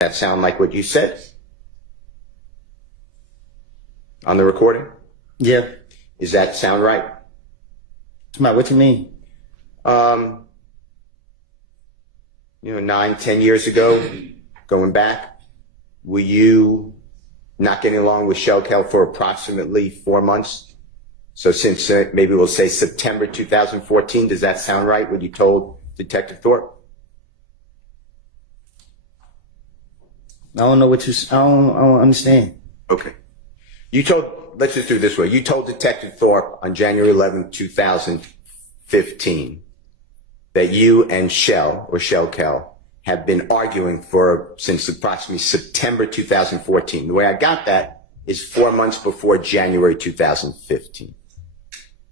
That sound like what you said on the recording? Yeah. Does that sound right? What you mean? 9, 10 years ago, going back, were you not getting along with Shellkel for approximately 4 months? So since maybe we'll say September 2014, does that sound right, what you told Detective Thorpe? I don't know what you, I don't understand. Okay. Let's just do it this way. You told Detective Thorpe on January 11, 2015 that you and Shellkel have been arguing since approximately September 2014. The way I got that is 4 months before January 2015.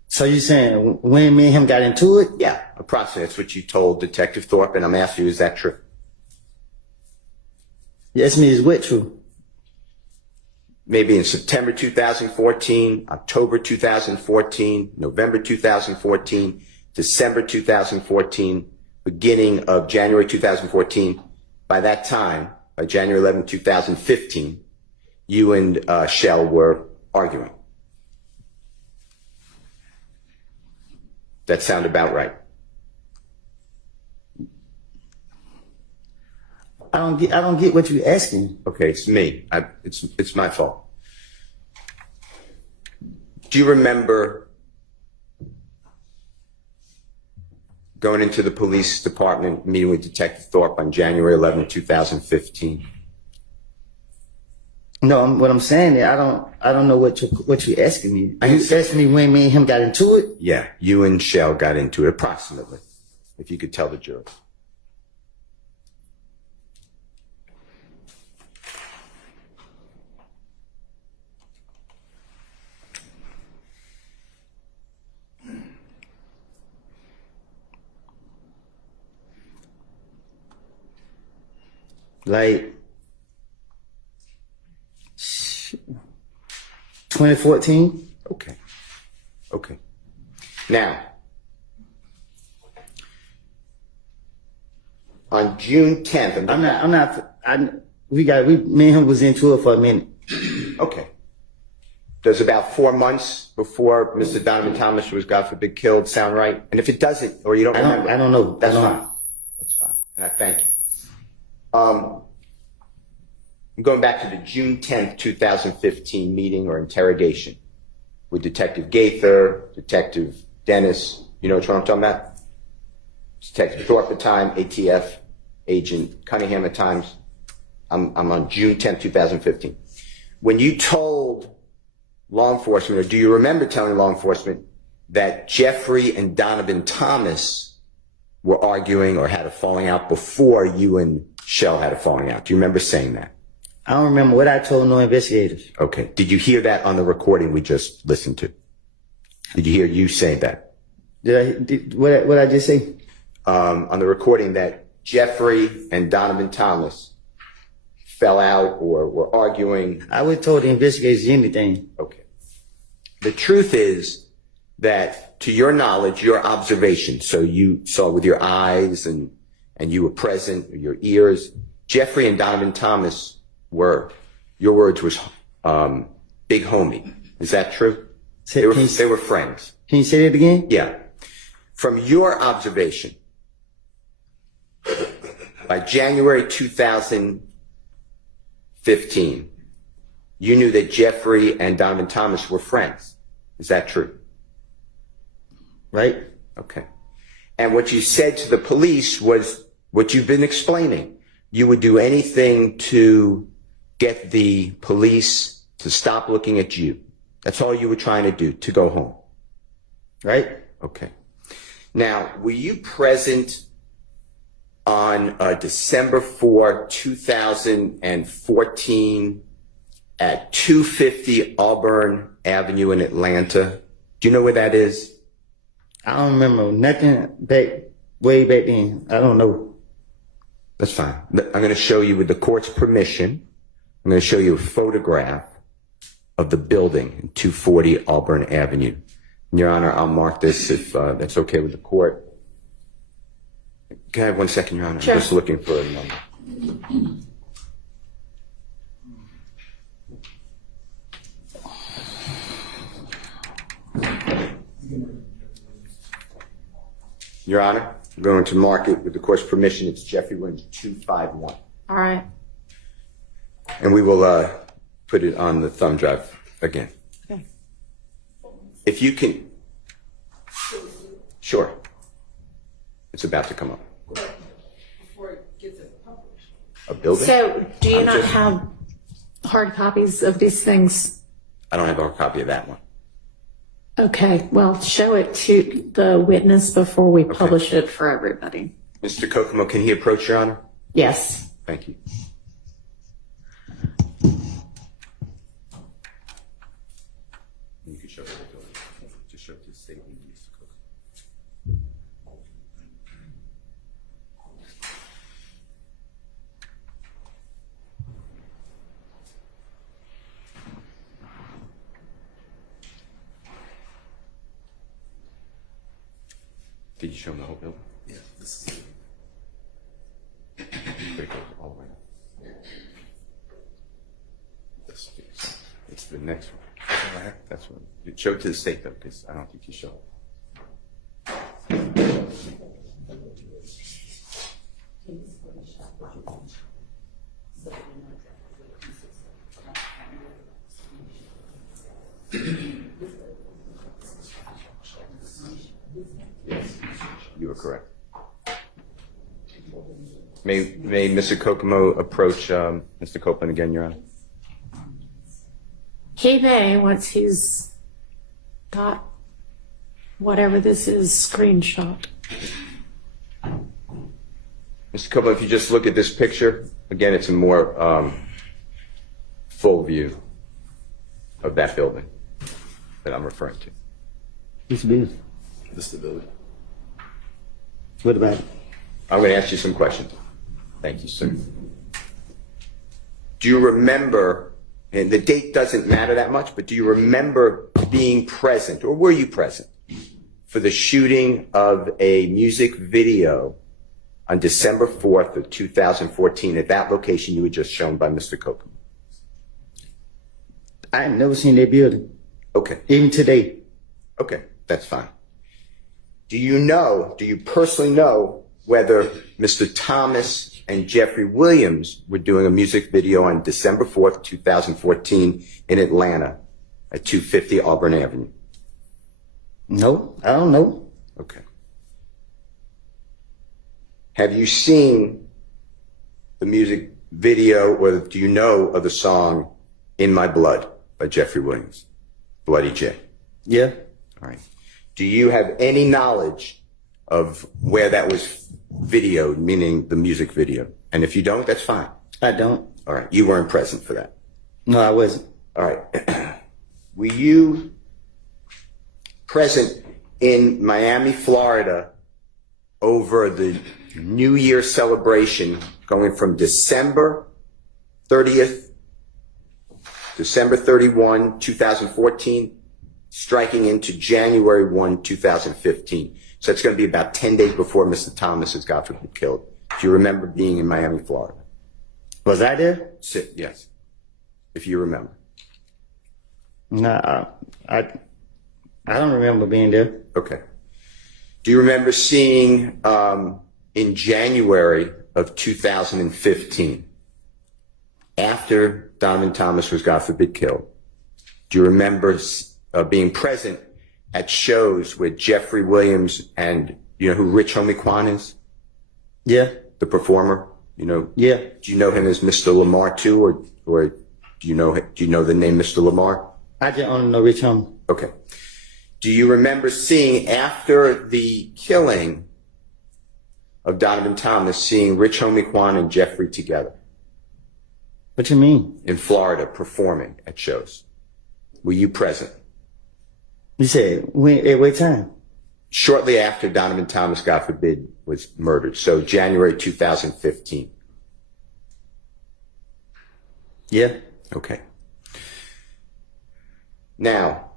So you saying when me and him got into it? Yeah, approximately. That's what you told Detective Thorpe, and I'm asking you, is that true? Yes, me is what true? Maybe in September 2014, October 2014, November 2014, December 2014, beginning of January 2014. By that time, by January 11, 2015, you and Shell were arguing. That sound about right? I don't get what you're asking. Okay, it's me. It's my fault. Do you remember going into the police department, meeting with Detective Thorpe on January 11, 2015? No, what I'm saying is I don't know what you're asking me. Are you asking me when me and him got into it? Yeah, you and Shell got into it approximately, if you could tell the jury. Like 2014. Okay. Now, on June 10th, me and him was into it for a minute. Okay. Does about 4 months before Mr. Donovan Thomas was, God forbid, killed sound right? And if it doesn't, or you don't remember, I don't know. That's fine. That's fine. And I thank you. I'm going back to the June 10th, 2015 meeting or interrogation with Detective Gaither, Detective Dennis. You know which one I'm talking about? Detective Thorpe at the time, ATF agent Cunningham at times. I'm on June 10th, 2015. When you told law enforcement, or do you remember telling law enforcement that Jeffrey and Donovan Thomas were arguing or had a falling out before you and Shell had a falling out? Do you remember saying that? I don't remember what I told no investigators. Okay. Did you hear that on the recording we just listened to? Did you hear you say that? What I just say? On the recording that Jeffrey and Donovan Thomas fell out or were arguing. I would have told the investigators anything. Okay. The truth is that, to your knowledge, your observation, so you saw with your eyes and you were present, your ears, Jeffrey and Donovan Thomas were, your words was, big homie. Is that true? They were friends. Can you say that again? Yeah. From your observation, by January 2015, you knew that Jeffrey and Donovan Thomas were friends. Is that true? Right. Okay. And what you said to the police was what you've been explaining. You would do anything to get the police to stop looking at you. That's all you were trying to do, to go home. Right. Okay. Now, were you present on December 4, 2014 at 250 Auburn Avenue in Atlanta? Do you know where that is? I don't remember nothing way back then. I don't know. That's fine. I'm going to show you, with the court's permission, I'm going to show you a photograph of the building, 240 Auburn Avenue. Your Honor, I'll mark this if that's okay with the court. Can I have 1 second, Your Honor? Sure. I'm just looking for a number. Your Honor, I'm going to mark it with the court's permission. It's Jeffrey Williams 251. All right. And we will put it on the thumb drive again. Okay. If you can. Sure. It's about to come up. Before it gets published. A building? So, do you I'm not just- have hard copies of these things? I don't have a copy of that one. Okay, well, show it to the witness before we publish it for everybody. Mr. Kokomo, can he approach, Your Honor? Yes. Thank you. You can show it to the building. Just show it to the state, Mr. Kokomo. Did you show him the whole building? Yeah, this is Where it goes all the way up. this. It's the next one. That's what. Show it to the state though, because I don't think you show it. Yes, you are correct. May Mr. Kokomo approach Mr. Copeland again, Your Honor? He may, once he's got whatever this is screenshot. Mr. Copeland, if you just look at this picture, again, it's a more full view of that building that I'm referring to. Which building? This is the building. What about it? I'm going to ask you some questions. Thank you, sir. Do you remember, and the date doesn't matter that much, but do you remember being present, or were you present, for the shooting of a music video on December 4th of 2014 at that location you were just shown by Mr. Kokomo? I ain't never seen that building, Okay, even today. okay, that's fine. Do you personally know whether Mr. Thomas and Jeffrey Williams were doing a music video on December 4th, 2014 in Atlanta at 250 Auburn Avenue? No, I don't know. Okay. Have you seen the music video, or do you know of the song In My Blood by Jeffrey Williams? Bloody J. Yeah, All right. Do you have any knowledge of where that was videoed, meaning the music video? And if you don't, that's fine. I don't. All right. You weren't present for that. No, I wasn't. All right. Were you present in Miami, Florida over the New Year celebration going from December 30th, December 31, 2014, striking into January 1, 2015. So it's going to be about 10 days before Mr. Thomas is, God forbid, killed. Do you remember being in Miami, Florida? Was I there? Yes. If you remember. Nah, I don't remember being there. Okay. Do you remember seeing in January of 2015, after Donovan Thomas was, God forbid, killed, do you remember being present at shows with Jeffrey Williams and, you know who Rich Homie Quan is? Yeah, The performer? You know? yeah. Do you know him as Mr. Lamar too, or do you know the name Mr. Lamar? I just only know Rich Homie. Okay. Do you remember seeing, after the killing of Donovan Thomas, seeing Rich Homie Quan and Jeffrey together What you mean? in Florida performing at shows? Were you present? You said when? At what time? Shortly after Donovan Thomas, God forbid, was murdered. So January 2015. Yeah. Okay. Now,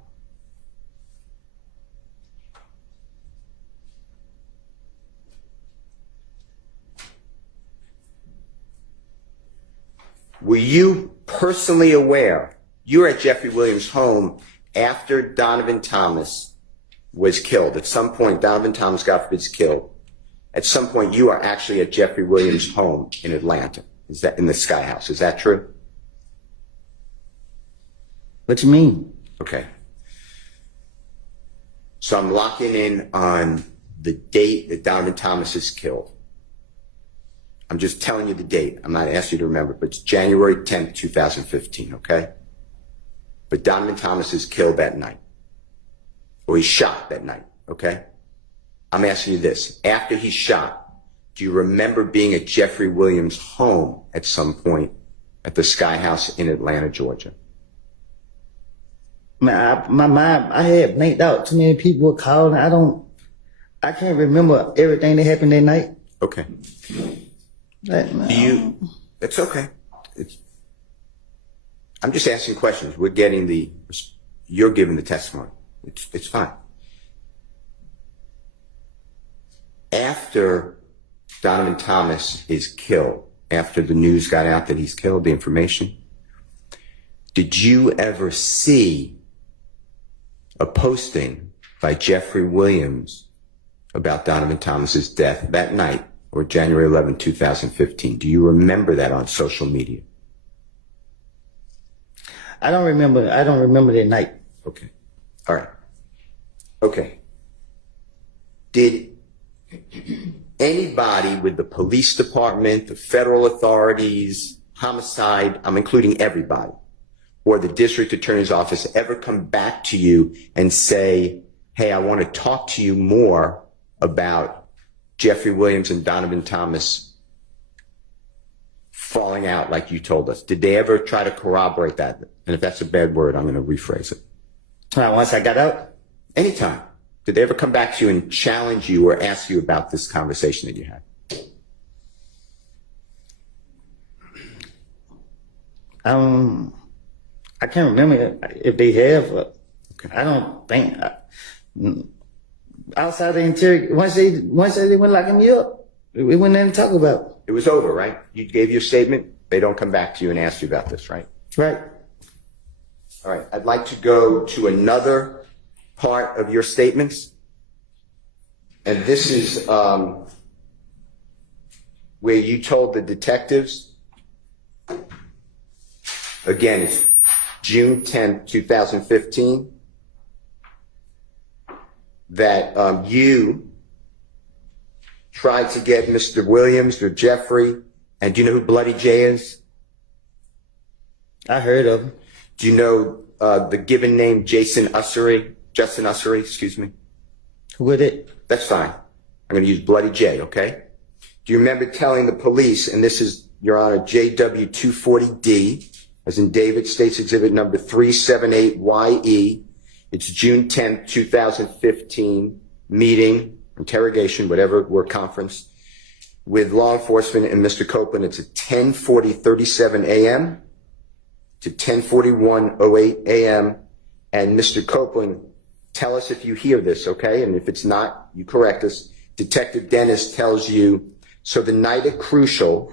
were you personally aware, you were at Jeffrey Williams' home after Donovan Thomas was killed. At some point, Donovan Thomas, God forbid, is killed. At some point, you are actually at Jeffrey Williams' home in Atlanta. Is that in the Sky House? Is that true? What you mean? Okay. So I'm locking in on the date that Donovan Thomas is killed. I'm just telling you the date. I'm not asking you to remember, but it's January 10th, 2015, okay? But Donovan Thomas is killed that night. Or he's shot that night, okay? I'm asking you this. After he's shot, do you remember being at Jeffrey Williams' home at some point at the Sky House in Atlanta, Georgia? Man, my mind, I had blanked out. Too many people were calling. I can't remember everything that happened that night. Okay. Like, man, Do you? It's okay. I'm just asking questions. You're giving the testimony. It's fine. After Donovan Thomas is killed, after the news got out that he's killed, the information, did you ever see a posting by Jeffrey Williams about Donovan Thomas's death that night, or January 11, 2015? Do you remember that on social media? I don't remember that night. Okay. All right. Okay. Did anybody with the police department, the federal authorities, homicide, I'm including everybody, or the district attorney's office ever come back to you and say, hey, I want to talk to you more about Jeffrey Williams and Donovan Thomas falling out like you told us? Did they ever try to corroborate that? And if that's a bad word, I'm going to rephrase it. Once I got out? Anytime. Did they ever come back to you and challenge you or ask you about this conversation that you had? I can't remember if they have. Okay. I don't think. Outside the interior, once they went locking me up, we went in and talk about it. It was over, right? You gave your statement. They don't come back to you and ask you about this, right? Right. All right. I'd like to go to another part of your statements. And this is where you told the detectives, again, it's June 10th, 2015, that you tried to get Mr. Williams or Jeffrey, and do you know who Bloody J is? I heard of him. Do you know the given name Justin Ussery, excuse me? Who would it? That's fine. I'm going to use Bloody J, okay? Do you remember telling the police, and this is, Your Honor, JW240D, as in David States Exhibit number 378YE, it's June 10th, 2015, meeting, interrogation, whatever, work conference, with law enforcement and Mr. Copeland. It's at 10:40:37 a.m. to 10:41:08 a.m. And Mr. Copeland, tell us if you hear this, okay? And if it's not, you correct us. Detective Dennis tells you, so the night at Crucial,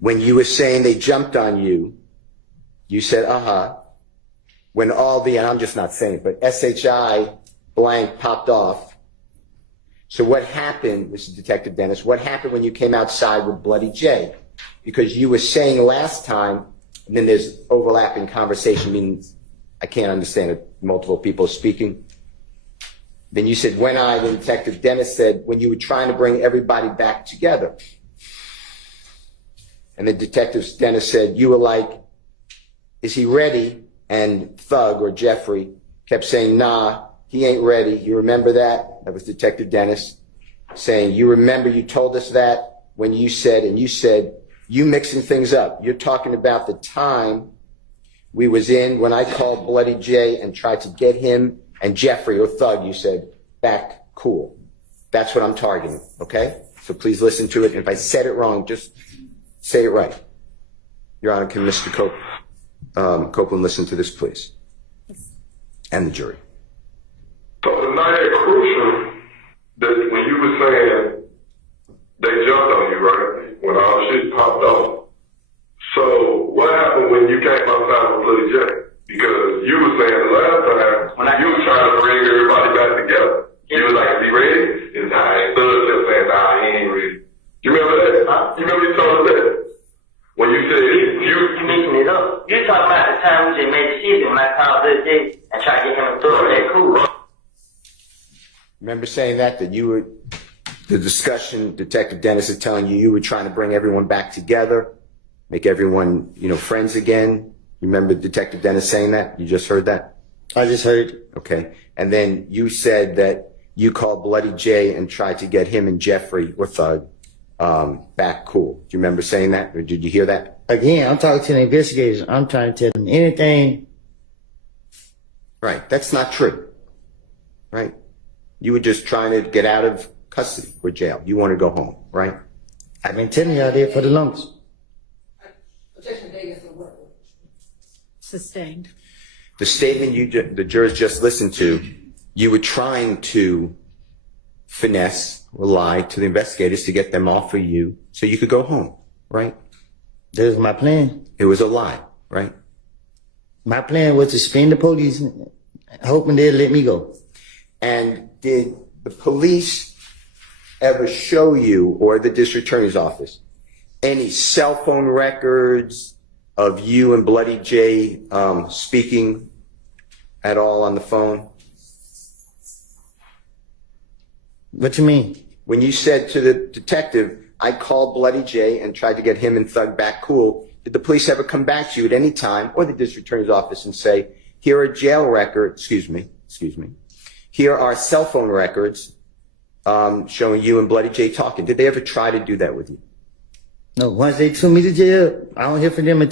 when you were saying they jumped on you, you said, when all the, and I'm just not saying it, but SHI blank popped off. So what happened, Mr. Detective Dennis, what happened when you came outside with Bloody J? Because you were saying last time, and then there's overlapping conversation, meaning I can't understand it, multiple people speaking. Then you said, then Detective Dennis said, when you were trying to bring everybody back together. And then Detective Dennis said, you were like, is he ready? And Thug, or Jeffrey, kept saying, nah, he ain't ready. You remember that? That was Detective Dennis saying, you remember you told us that when you said, you mixing things up. You're talking about the time we was in when I called Bloody J and tried to get him and Jeffrey, or Thug, you said, back cool. That's what I'm targeting, okay? So please listen to it. And if I said it wrong, just say it right. Your Honor, can Mr. Copeland listen to this, please? And the jury. So the night at Crucial, that when you were saying they jumped on you, right? When all shit popped off. So what happened when you came outside with Bloody J? Because you were saying the last time you were trying to bring everybody back Bloody J and try to get him through. Okay, cool. Remember saying that you were, the discussion, Detective Dennis is telling you were trying to bring everyone back together, make everyone, friends again. You remember Detective Dennis saying that? You just heard that? I just heard. Okay. And then you said that you called Bloody J and tried to get him and Jeffrey or Thug back cool. Do you remember saying that? Or did you hear that? Again, I'm talking to the investigators. I'm trying to tell them anything. Right. That's not true. Right. You were just trying to get out of custody or jail. You want to go home, right? I've been telling y'all that for the longest. Objection, Davis, the word. Sustained. The statement the jurors just listened to, you were trying to finesse or lie to the investigators to get them off of you so you could go home, right? That was my plan. It was a lie, right? My plan was to spin the police, hoping they'd let me go. And did the police ever show you, or the district attorney's office, any cell phone records of you and Bloody J speaking at all on the phone? What you mean? When you said to the detective, I called Bloody J and tried to get him and Thug back cool, did the police ever come back to you at any time, or the district attorney's office, and say, here are jail records, excuse me, here are cell phone records showing you and Bloody J talking? Did they ever try to do that with you? No, once they took me to jail, I don't hear from them until